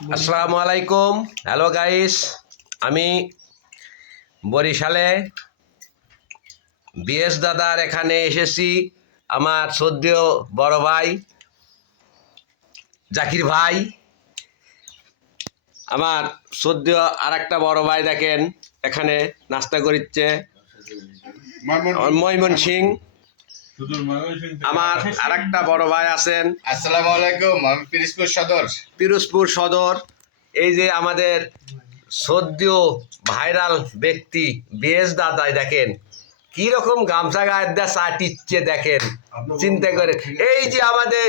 আসসালামু আলাইকুম। Hello guys, আমি বরিশালে বিএস দাদার এখানে এসেছি। আমার শ্রদ্ধেয় বড় ভাই জাকির ভাই, আমার শ্রদ্ধেয় আর একটা বড় ভাই দেখেন এখানে নাস্তা করিচ্ছে ময়মন সিং। আমার আর একটা বড় ভাই আছেন। আসসালামু আলাইকুম, আমি পিরোজপুর সদর। এই যে আমাদের শ্রদ্ধেয় ভাইরাল ব্যক্তি বিএস দাদাই দেখেন কি রকম গামছা গায়ের দা চাটিচ্ছে দেখেন, চিন্তা করে। এই যে আমাদের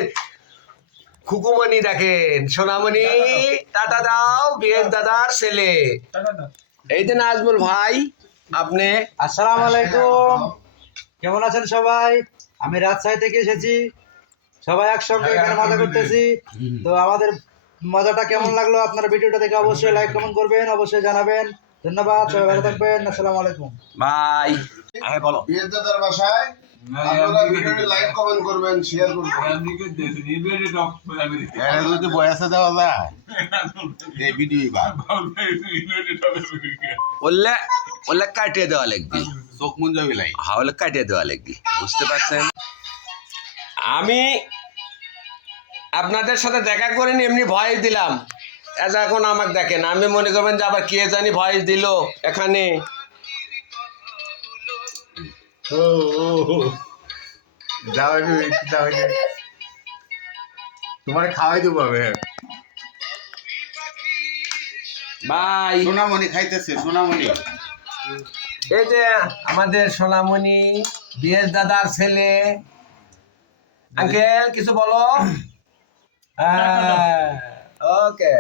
খুকুমণি দেখেন, সোনামণি টাটা দাও, বিএস দাদার ছেলে। এই যে নাজমুল ভাই, আপনি আসসালামু আলাইকুম, কেমন আছেন সবাই? আমি রাজশাহী থেকে এসেছি, সবাই একসঙ্গে এখানে মজা করতেছি। তো আমাদের মজাটা কেমন লাগলো আপনারা ভিডিওটা দেখে অবশ্যই লাইক কমেন্ট করবেন, অবশ্যই জানাবেন। ধন্যবাদ, সবাই ভালো থাকবেন। আসসালামু আলাইকুম। ভাই হ্যাঁ বলো। বিএস দাদার বাসায় আপনারা ভিডিওটি লাইক কমেন্ট করবেন, শেয়ার করবেন। এর যদি বয়সে দেওয়া যায় এই ভিডিও ওলে ওলে কাটিয়ে দেওয়া লাগবে, চোখ মুন যাবে লাই। হাওলে কাটিয়ে দেওয়া লাগবে, বুঝতে পারছেন? আমি আপনাদের সাথে দেখা করিনি, এমনি ভয়েস দিলাম। এখন আমাকে দেখেন, আমি মনে করবেন যে আবার কে জানি ভয়েস দিল এখানে। যাও যাও, তোমার খাওয়াই দেবো আমি। ভাই সোনামণি খাইতেছে, সোনামণি। এই যে আমাদের সোনামণি বিএস দাদার ছেলে। আঙ্কেল কিছু বলো। হ্যাঁ, ওকে।